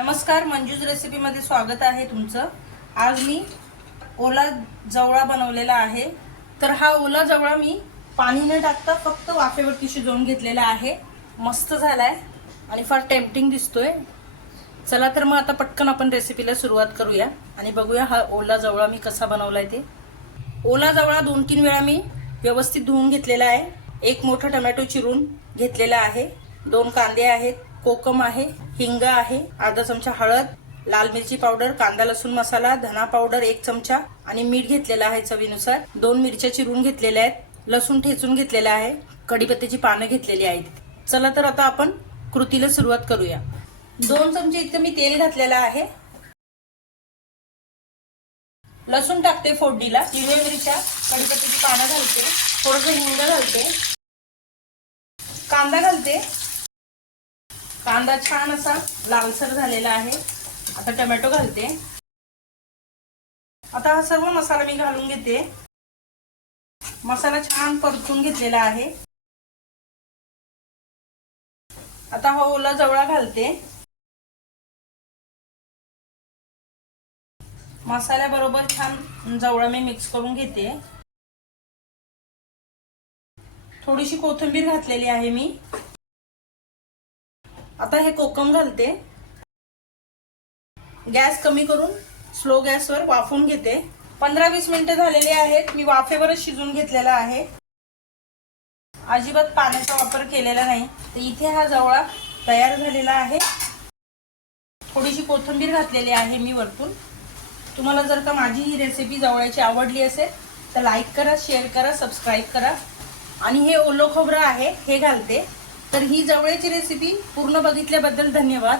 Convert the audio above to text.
नमस्कार मंजूज रेसिपीमध्ये स्वागत आहे तुमचं. आज मी ओला जवळा बनवलेला आहे. तर हा ओला जवळा मी पाणी न टाकता फक्त वाफेवरती शिजवून घेतलेला आहे. मस्त झालाय आणि फार टेम्पटिंग दिसतोय. चला तर मग आता पटकन आपण रेसिपीला सुरुवात करूया आणि बघूया हा ओला जवळा मी कसा बनवलाय ते. ओला जवळा दोन तीन वेळा मी व्यवस्थित धुवून घेतलेला आहे. एक मोठा टमॅटो चिरून घेतलेला आहे. दोन कांदे आहेत. कोकम आहे हिंग आहे अर्धा चमचा हळद लाल मिरची पावडर कांदा लसूण मसाला धना पावडर एक चमचा आणि मीठ घेतलेलं आहे चवीनुसार. दोन मिरच्या चिरून घेतलेल्या आहेत लसूण ठेचून घेतलेला आहे कढीपत्त्याची पानं घेतलेली आहेत. चला तर आता आपण कृतीला सुरुवात करूया. दोन चमचे इतकं मी तेल घातलेलं आहे. लसूण टाकते फोडणीला हिरव्या मिरच्या कढीपत्त्याची पानं घालते थोडस हिंग घालते कांदा घालते कांदा छान असा लालसर झालेला आहे. आता टोमॅटो घालते. आता हा सर्व मसाला मी घालून घेते. मसाला छान परतून घेतलेला आहे. आता हा ओला जवळा घालते. मसाल्याबरोबर छान जवळा मी मिक्स करून घेते. थोडीशी कोथिंबीर घातलेली आहे मी. आता हे कोकम घालते. गॅस कमी करून स्लो गॅसवर वाफवून घेते. पंधरा वीस मिनिटं झालेली आहेत. मी वाफेवरच शिजून घेतलेला आहे. अजिबात पाण्याचा वापर केलेला नाही. तर इथे हा जवळा तयार झालेला आहे. थोडीशी कोथिंबीर घातलेली आहे मी वरतून. तुम्हाला जर का माझी ही रेसिपी जवळची आवडली असेल तर लाईक करा शेअर करा सबस्क्राईब करा. आणि हे ओलो खोबरं आहे हे घालते. तर ही जवळची रेसिपी पूर्ण बघितल्याबद्दल धन्यवाद.